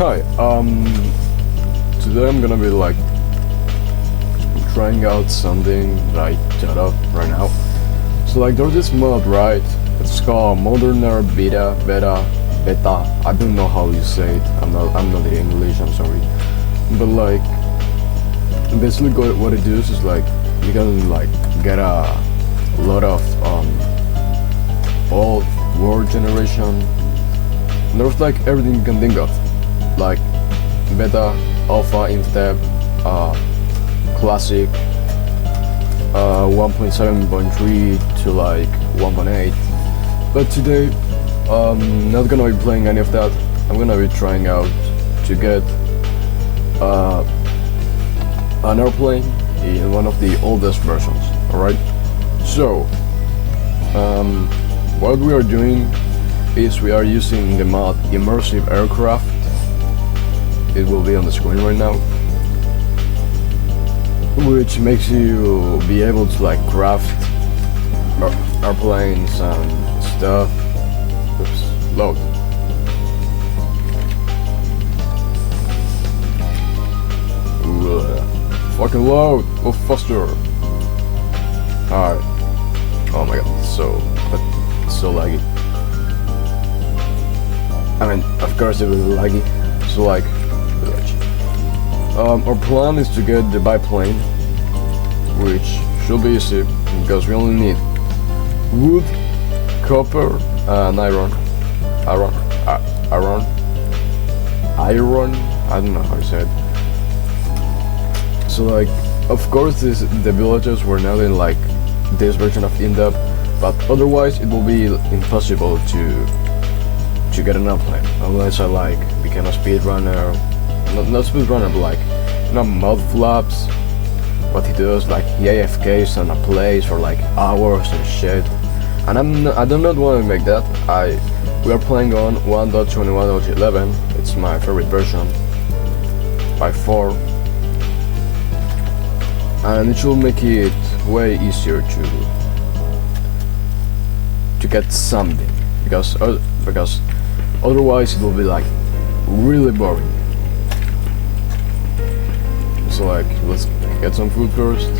Hi, today I'm gonna be like trying out something that I thought of right now. So like there's this mod, right? It's called Moderner Beta. I don't know how you say it. I'm not the English, I'm sorry. But like basically what it does is like you can like get a lot of old word generation. And there's like everything you can think of. Like beta, alpha, INFDEV, classic, 1.7.3 to like 1.8. But today, not gonna be playing any of that. I'm gonna be trying out to get an airplane in one of the oldest versions. Alright? So, what we are doing is we are using the mod Immersive Aircraft. It will be on the screen right now, which makes you be able to like craft airplanes and stuff. Oops, load. Fucking load, move faster. Alright. Oh my god, so laggy. I mean, of course it was laggy. So like, our plan is to get the biplane, which should be easy because we only need wood, copper, and iron. I don't know how to say it. So like, of course, the villagers were not in like this version of INFDEV, but otherwise it will be impossible to get an airplane unless I like become a speedrunner. Not speedrunner, but like, you know, mud flaps. What he does, like he AFKs on a place for like hours and shit. And I do not want to make that. We are playing on 1.21.11. It's my favorite version by far, and it should make it way easier to get something because otherwise it will be like really boring. So like, let's get some food first.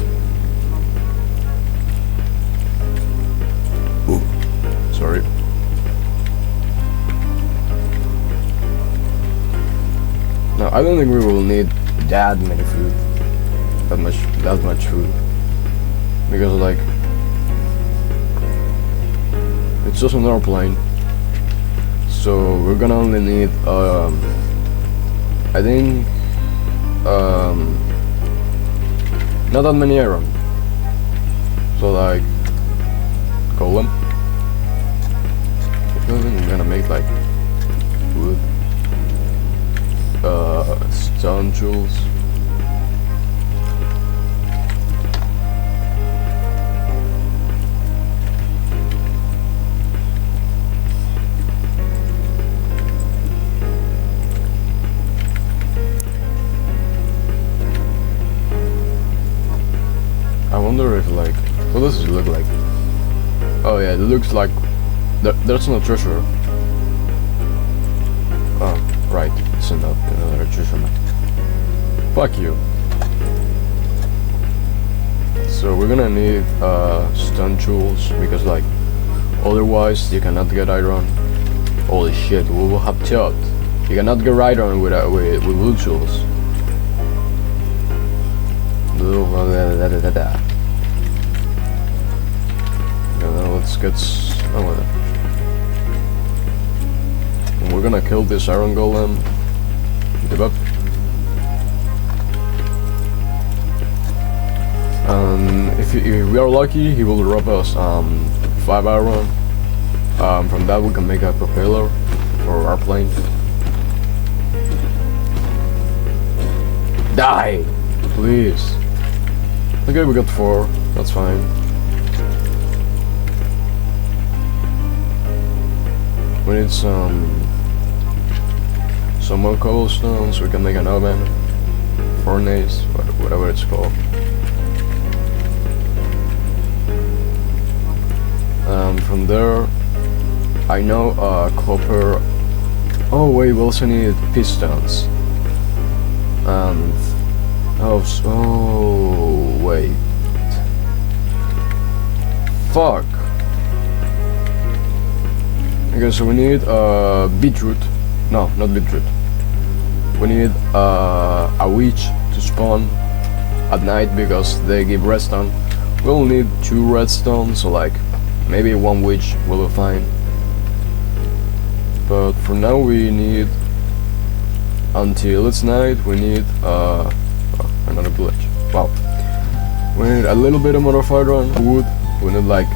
Ooh, sorry. No, I don't think we will need that many food, that much food, because like it's just an airplane. So we're gonna only need I think not that many iron. So like golem. I think I'm gonna make like wood, stone tools. I wonder if like, what does it look like? Oh yeah, it looks like there's no treasure. Oh, right, it's another treasure map. Fuck you. So we're gonna need stone tools because like, otherwise you cannot get iron. Holy shit, we will have tilt. You cannot get iron with wood tools. Let's get we're gonna kill this iron golem. Give up. If we are lucky, he will drop us 5 iron. From that we can make a propeller for our plane. Die, please. Okay, we got 4. That's fine. We need some more cobblestones. We can make an oven, furnace, whatever it's called. From there, I know copper Oh wait, we also need pistons. And oh wait. Fuck. Okay, so we need beetroot. No, not beetroot. We need a witch to spawn at night because they give redstone. We'll need 2 redstone, so like maybe 1 witch will be fine. But for now we need, until it's night, we need another village. Wow. We need a little bit amount of iron, wood. We need like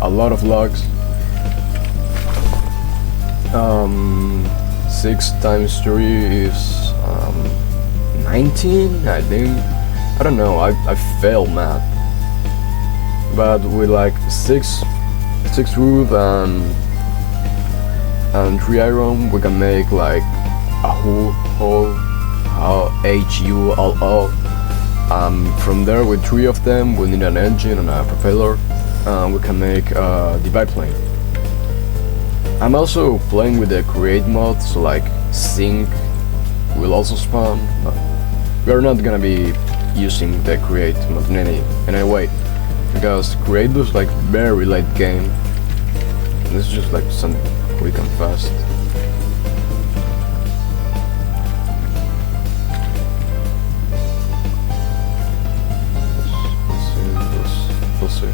a lot of logs. 6 times 3 is 19, I think. I don't know, I failed math. But with like 6 wood and 3 iron, we can make like a whole HULL. From there, with 3 of them, we need an engine and a propeller. We can make a biplane. I'm also playing with the create mod, so like zinc will also spawn, but we're not gonna be using the create mod in any way, because create looks like very late game. This is just like something quick and fast. We'll see.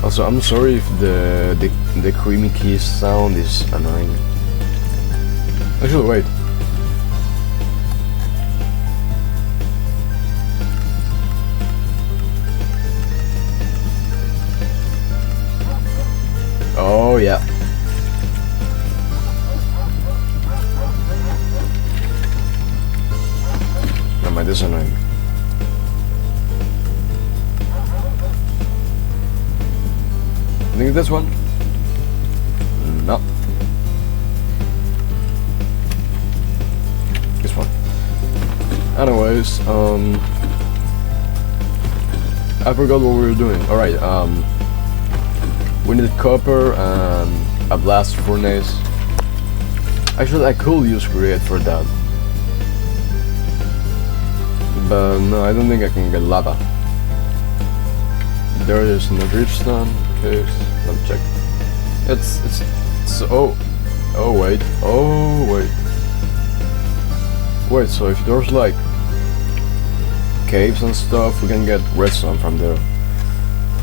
Also, I'm sorry if the creamy keys sound is annoying. Actually, wait. Oh yeah. Never mind, this is annoying. I think this one? No. This one. Anyways, I forgot what we were doing. Alright, we need copper and a blast furnace. Actually, I could use create for that. But no, I don't think I can get lava. There is no dripstone. Okay, let me check. It's oh wait, wait, so if there's like caves and stuff, we can get redstone from there.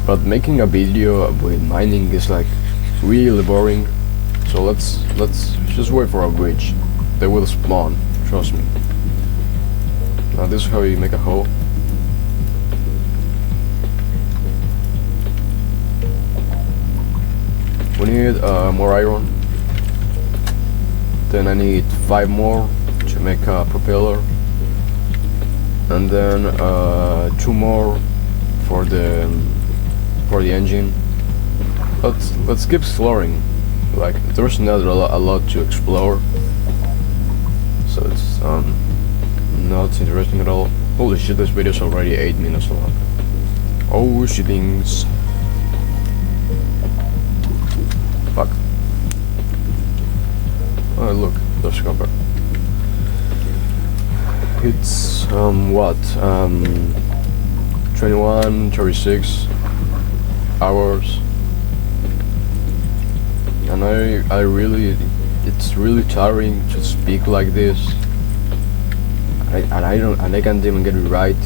But making a video with mining is like really boring. So let's just wait for a bridge. They will spawn, trust me. Now this is how you make a hole. We need more iron. Then I need 5 more to make a propeller, and then 2 more for the engine. Let's keep exploring. Like there's not a lot to explore, so it's not interesting at all. Holy shit, this video is already 8 minutes long. Oh shittings. Fuck. Oh look, there's copper. It's what? 21, 36 hours. And I really, it's really tiring to speak like this. I can't even get it right.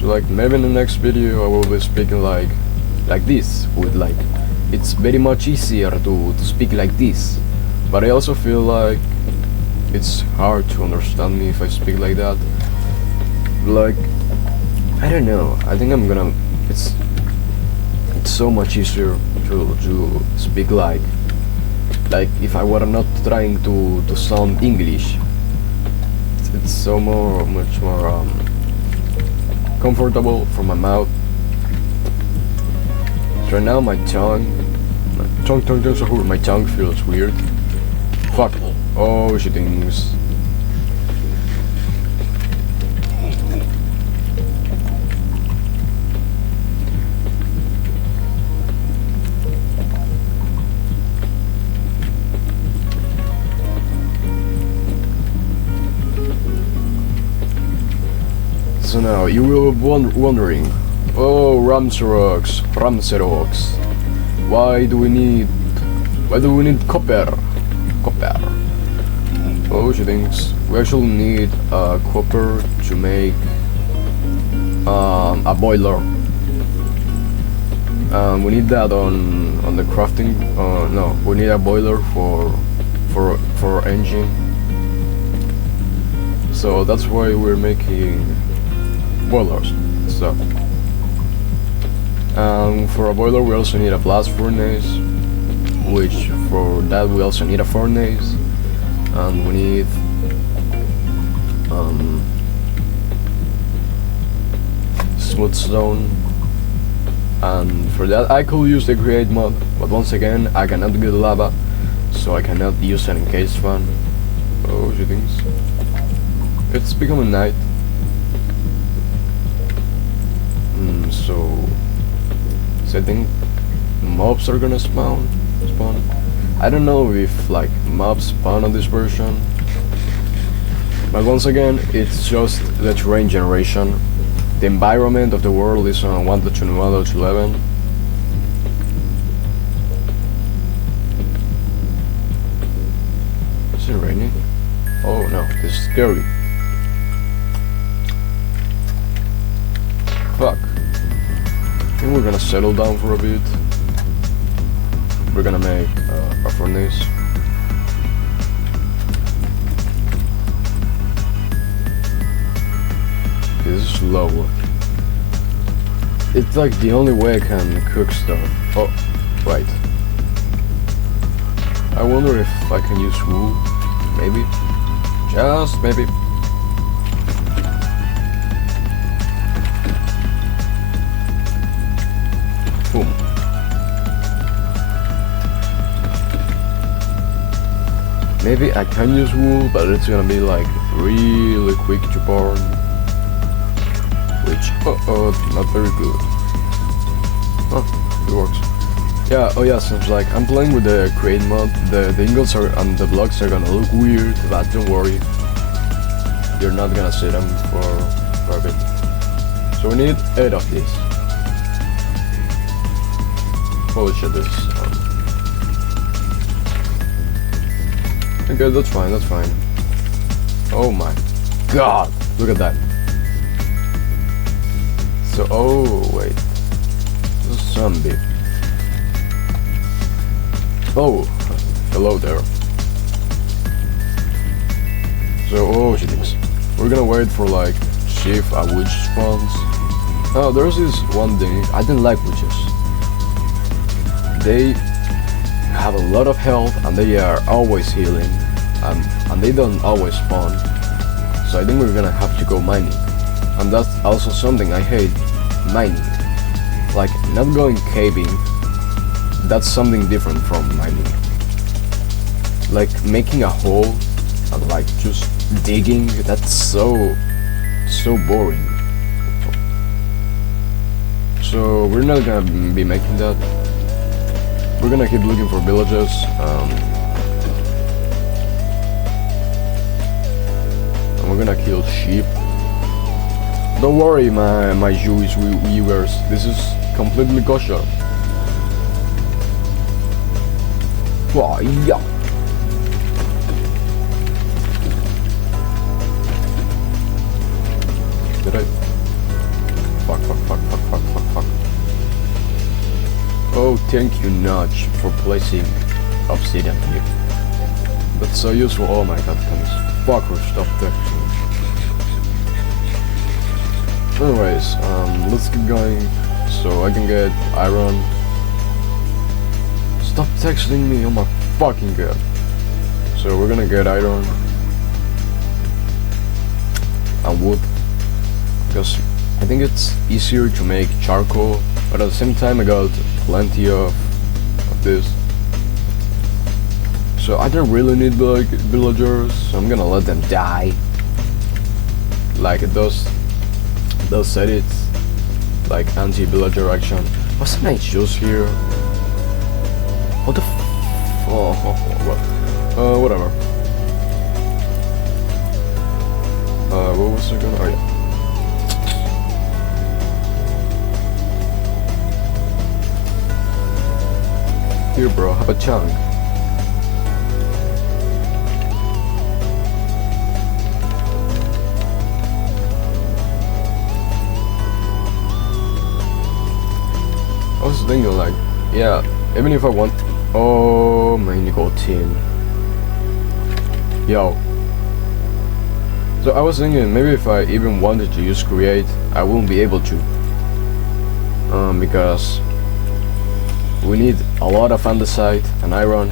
So like maybe in the next video I will be speaking like this, with like, it's very much easier to speak like this, but I also feel like it's hard to understand me if I speak like that. Like, I don't know, I think I'm gonna, it's so much easier to speak like if I were not trying to sound English. It's so much more comfortable for my mouth. So right now my tongue feels weird. Fuck. Oh shittings. So now you will be wondering, oh Ramserox, why do we need copper? Oh, she thinks we actually need copper to make a boiler. We need that on the crafting. No, we need a boiler for engine. So that's why we're making boilers. So for a boiler we also need a blast furnace, which for that we also need a furnace, and we need smooth stone. And for that I could use the create mod, but once again I cannot get lava, so I cannot use an encased fan. Oh, she thinks it's becoming night. So I think mobs are gonna spawn. I don't know if like mobs spawn on this version, but once again it's just the terrain generation. The environment of the world is on 1.21.11. Is it raining? Oh no, this is scary. Fuck. I think we're gonna settle down for a bit. We're gonna make a furnace. This is low. It's like the only way I can cook stuff. Oh, right. I wonder if I can use wool. Maybe. Just maybe. Boom. Maybe I can use wool, but it's gonna be like really quick to burn. Which, not very good. Oh, it works. Yeah, oh yeah, sounds like I'm playing with the create mod. The ingots are and the blocks are gonna look weird, but don't worry. You're not gonna see them for a bit. So we need 8 of these. Holy shit, this. Okay, that's fine. Oh my god, look at that. So, oh wait, the zombie. Oh, hello there. So, oh she thinks we're gonna wait for like see if a witch spawns. Oh, there's this one thing I didn't like witches. They have a lot of health and they are always healing, and they don't always spawn. So I think we're gonna have to go mining. And that's also something I hate, mining. Like, not going caving, that's something different from mining. Like, making a hole and like just digging, that's so boring. So we're not gonna be making that. We're gonna keep looking for villages. And we're gonna kill sheep. Don't worry, my Jewish viewers, this is completely kosher. Wow, yeah. Did I? Fuck. Oh, thank you, Notch, for placing obsidian here. That's so useful. Oh my god, can this fucker stop texting? Anyways, let's keep going so I can get iron. Stop texting me, oh my fucking god. So we're gonna get iron and wood, because I think it's easier to make charcoal, but at the same time I got plenty of this. So I don't really need like villagers, so I'm gonna let them die. Like those said it's like anti-villager action. Wasn't I just here? What the whatever. What was I gonna? Oh yeah. here, bro. Have a chunk. I was thinking like, yeah, even if I want, oh my nicotine, yo. So I was thinking maybe if I even wanted to use create, I wouldn't be able to, because we need a lot of andesite and iron,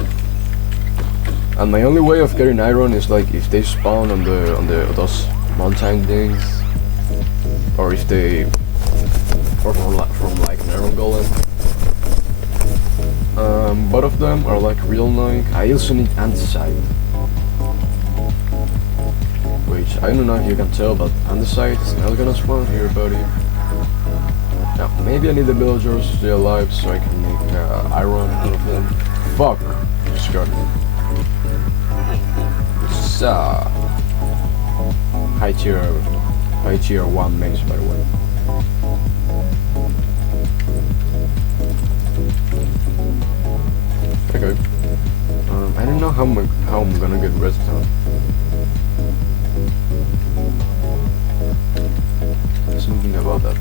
and my only way of getting iron is like if they spawn on those mountain things, or if they. Or from like an iron golem. Both of them are like real annoying. I also need andesite, which I don't know if you can tell, but andesite is not gonna spawn here, buddy. Now maybe I need the villagers to stay alive so I can make iron out of them. Fuck, scared me. So high tier 1 maze, by the way. Okay. I don't know how I'm gonna get redstone. Something about that.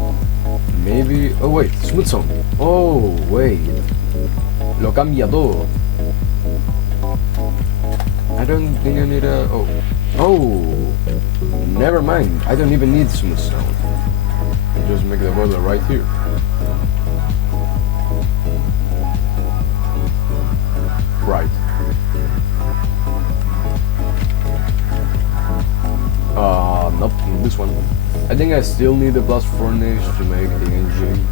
Maybe. Oh wait, smooth zone. Oh wait. Lo cambia todo. I don't think I need a. Oh. Never mind. I don't even need smooth zone. I just make the boiler right here. Right. Not this one. I think I still need the blast furnace to make the engine.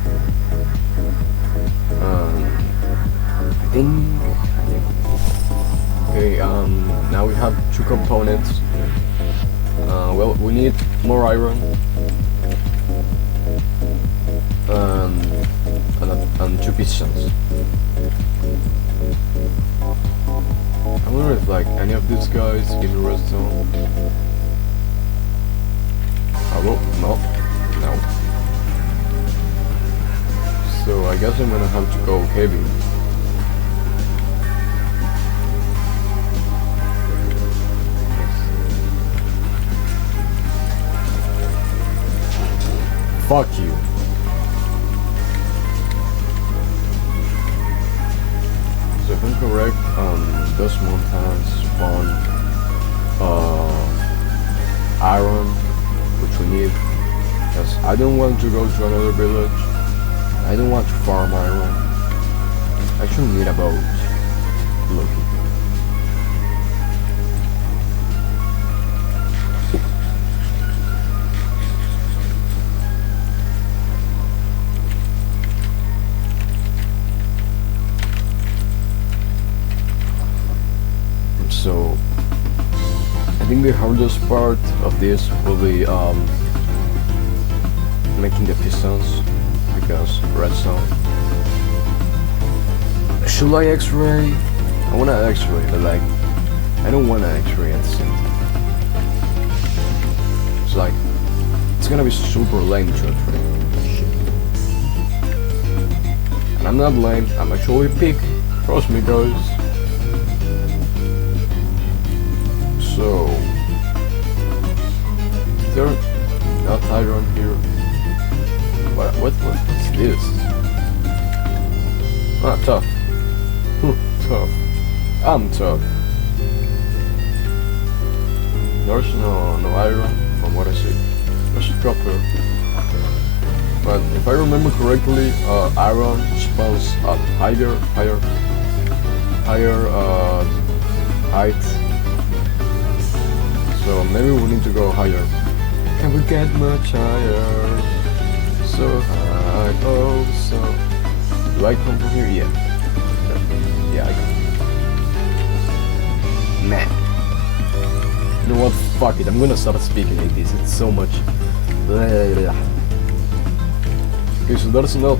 I think. Okay. Now we have 2 components. Well, we need more iron. And 2 pistons. I wonder if like any of these guys give me redstone. Oh, no. So I guess I'm gonna have to go caving. Fuck you. So if I'm correct, those mountains spawn iron, which we need, because I don't want to go to another village. I don't want to farm iron. I actually need a boat. Look. So I think the hardest part of this will be making the pistons, because redstone. Should I X-ray? I wanna X-ray, but like I don't wanna X-ray at the same time. It's like it's gonna be super lame to X-ray. And I'm not lame. I'm actually peak. Trust me, guys. So there not iron here. What's this? Ah, tough. Tough. I'm tough. There's no iron from what I see. There's a drop here. But if I remember correctly, iron spawns at higher height. So maybe we need to go higher. Can we get much higher? So high, oh so. Do I come from here? Yeah. Yeah, I can. Man. You know what? Fuck it. I'm gonna stop speaking like this. It's so much. Okay, so there's no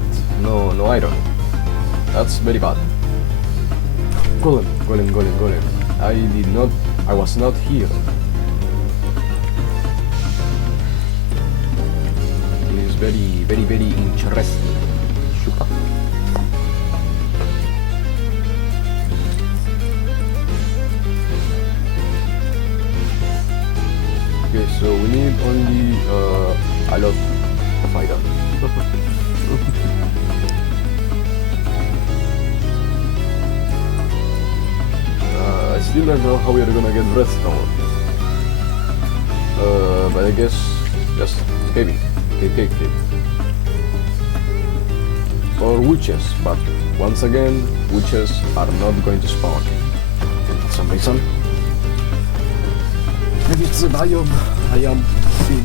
iron. That's very bad. Golem. I was not here. Very interesting. Okay, so we need only a lot of iron. I still don't know how we are gonna get redstone. But I guess just caving. Cave. Or witches, but once again, witches are not going to spawn. For some reason. Maybe it's the biome I am in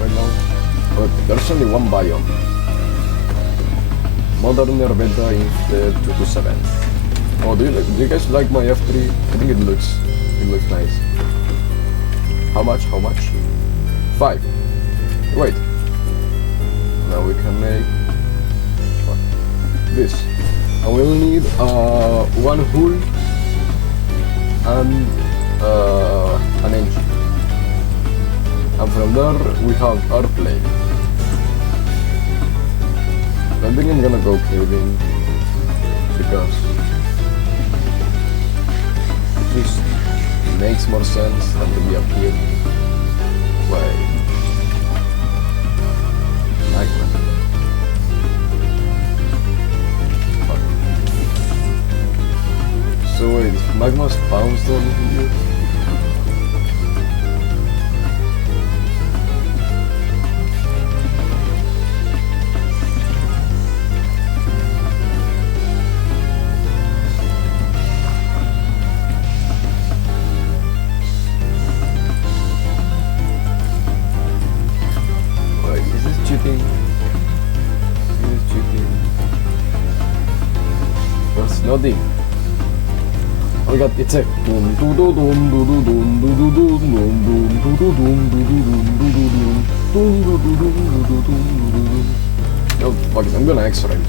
right now. But there's only one biome. Modern Beta INFDEV 227. Oh, do you guys like my F3? I think it looks nice. How much? 5. Wait. Now we can make this. And we'll need one hull and an engine. And from there we have our plane. I think I'm gonna go caving because this makes more sense than to be up here. Wait. Magma. Fuck. So wait, if magma spawns down here? There's nothing. Oh my god, it's a no, fuck it, I'm gonna X-ray.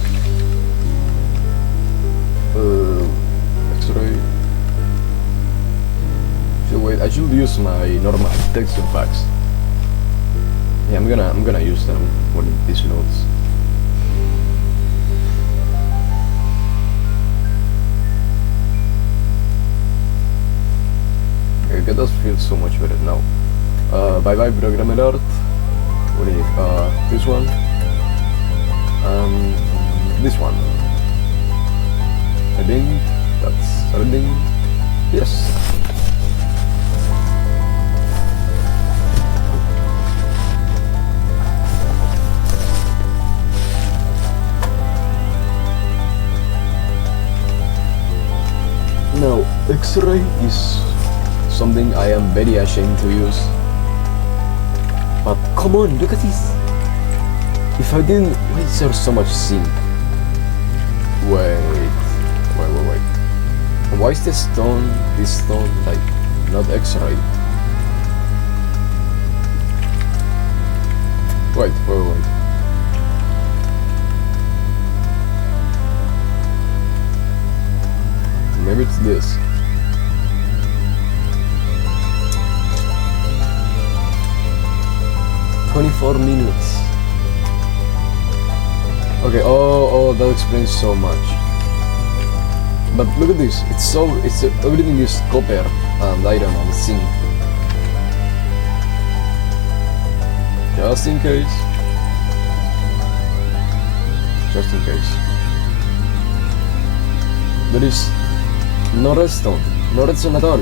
X-ray. So wait, I should use my normal texture packs. Yeah, I'm gonna use them when this loads. Okay, that feels so much better now. Bye bye program alert. What do you need? This one. This one. I think that's everything. Yes. Now, X-ray is something I am very ashamed to use. But come on, look at this. If I didn't, why is there so much zinc? Wait. Why is this stone, like, not X-ray? Wait. Maybe it's this. "24 minutes. Okay, oh, that explains so much. But look at this, everything is copper and iron and zinc. Just in case. There is no redstone at all.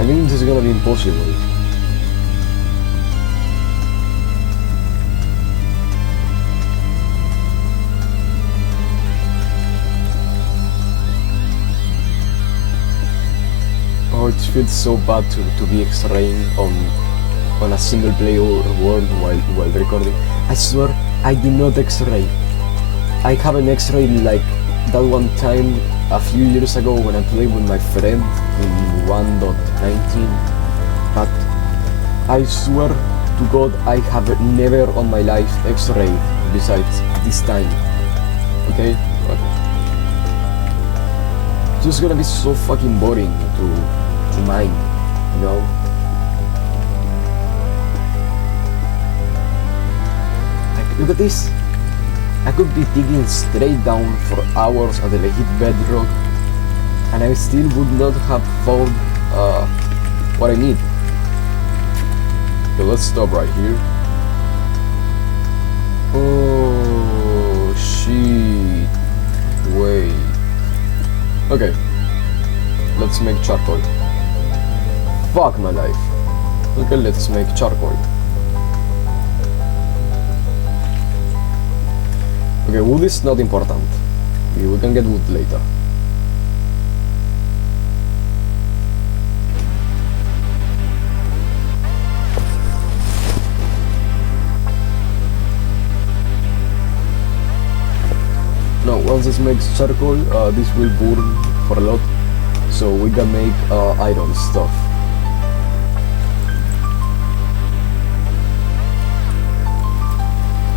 I think this is gonna be impossible. Oh, it feels so bad to be X-raying on a single player world while recording. I swear I did not X-ray. I haven't X-rayed like that one time a few years ago when I played with my friend in 1.19, but I swear to God I have never on my life X-rayed besides this time. Okay? It's just gonna be so fucking boring to mine, you know? Like, look at this. I could be digging straight down for hours until I hit bedrock, and I still would not have found what I need. Okay, let's stop right here. Oh shit. Wait. Okay. Let's make charcoal. Fuck my life. Okay, let's make charcoal. Okay, wood is not important. We can get wood later. Now, once this makes charcoal, this will burn for a lot, so we can make iron stuff.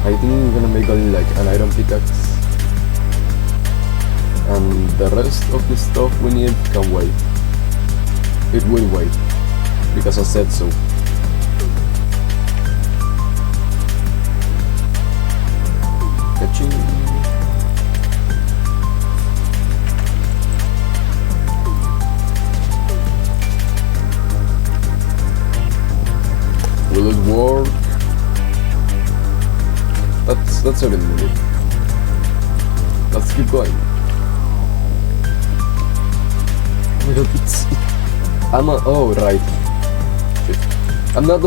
I think we're gonna make only like an iron pickaxe, and the rest of the stuff we need can wait. It will wait, because I said so. Catching. Will it work? That's everything we need. Let's keep going. Oh my god, I'm on, oh right. Shit. I'm not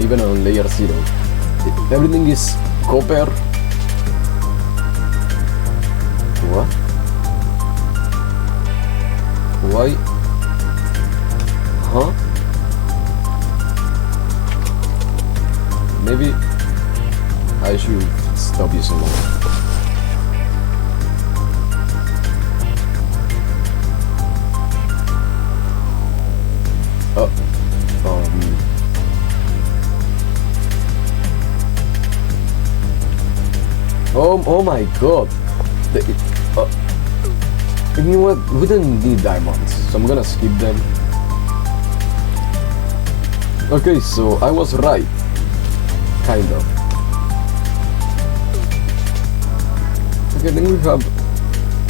even on layer 0. Everything is copper. What? Why? Huh? Maybe I should stop using more. Oh my god. You know what? We don't need diamonds, so I'm gonna skip them. Okay, so I was right. Kind of. Okay, then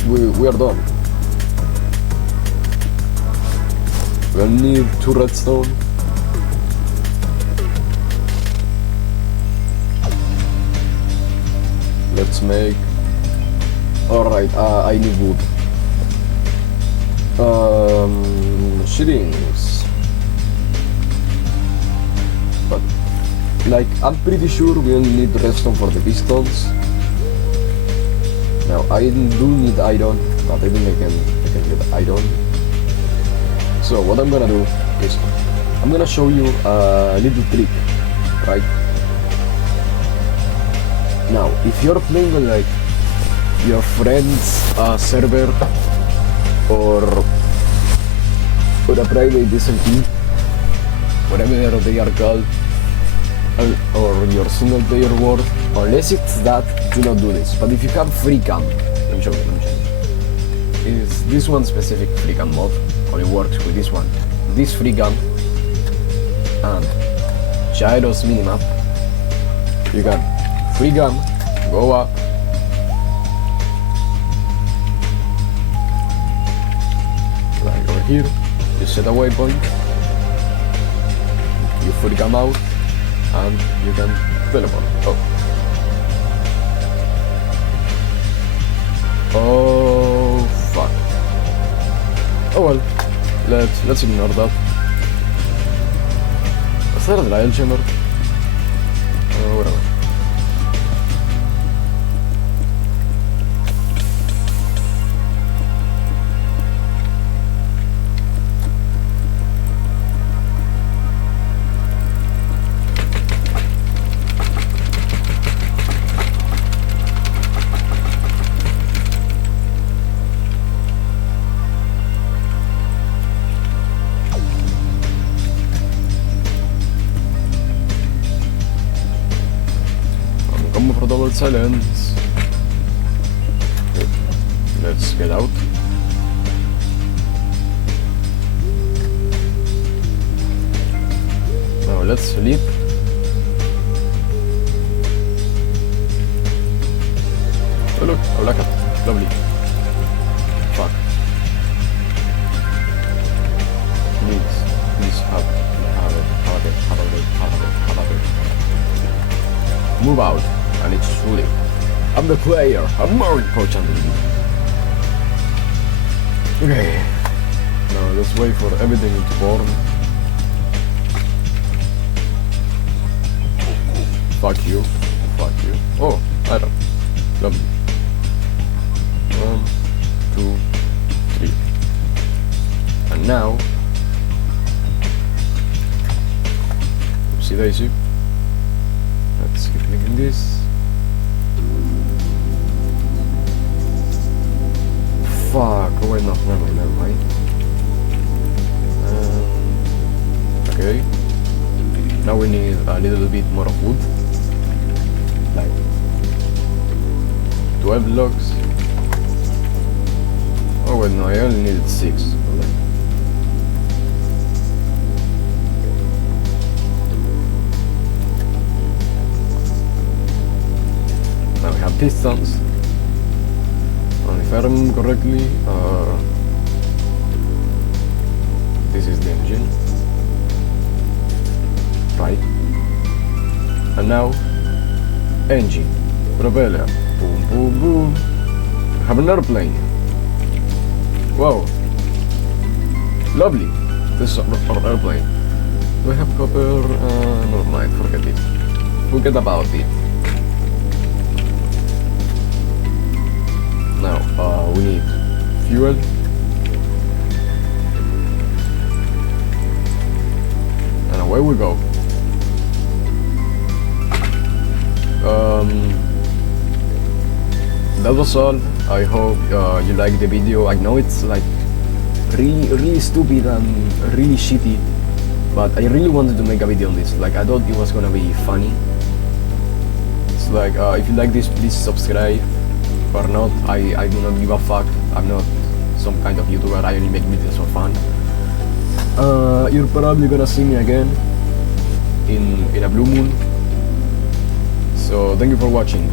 we are done. We'll need 2 redstone. Let's make. Alright, I need wood. Shillings. But like I'm pretty sure we only need redstone for the pistons. Now I do need iron, but I think I can get iron. So what I'm gonna do is I'm gonna show you a little trick, right? Now if you're playing on like your friend's server or a private SMP, whatever they are called, or your single player world, unless it's that, do not do this. But if you have free cam, let me show you. Is this one specific free cam mod only works with this one. This free cam and Gyro's minimap. You can free cam, go up, like over here, you set a waypoint, you free cam out, and you can teleport. Oh fuck. Oh well, let's ignore that. Was that a trial chamber? Whatever. Double silence. Okay. Let's get out. Now let's sleep. Oh look, a black cat. Lovely. Fuck. Please have it. move out, and it's fully. I'm the player, I'm more important than you. Okay, now let's wait for everything to burn. Fuck you, fuck you. Oh, iron, lovely. 1, 2, 3. And now, see Daisy. Let's keep making this. Fuck, oh wait, no, never mind. Okay. Now we need a little bit more of wood. Like 12 logs. Oh wait, no, I only needed 6. Now we have pistons. And if I remember correctly, this is the engine. Right. And now, engine, propeller, boom, boom, boom. We have an airplane. Wow. Lovely. This is our airplane. Do I have copper? Never mind, forget it. Forget about it. Now, we need fuel. And away we go. That was all. I hope you liked the video. I know it's like really stupid and really shitty, but I really wanted to make a video on this. Like, I thought it was gonna be funny. It's like, if you like this, please subscribe. Or not, I do not give a fuck. I'm not some kind of YouTuber. I only make videos for fun. You're probably gonna see me again in a blue moon. So thank you for watching.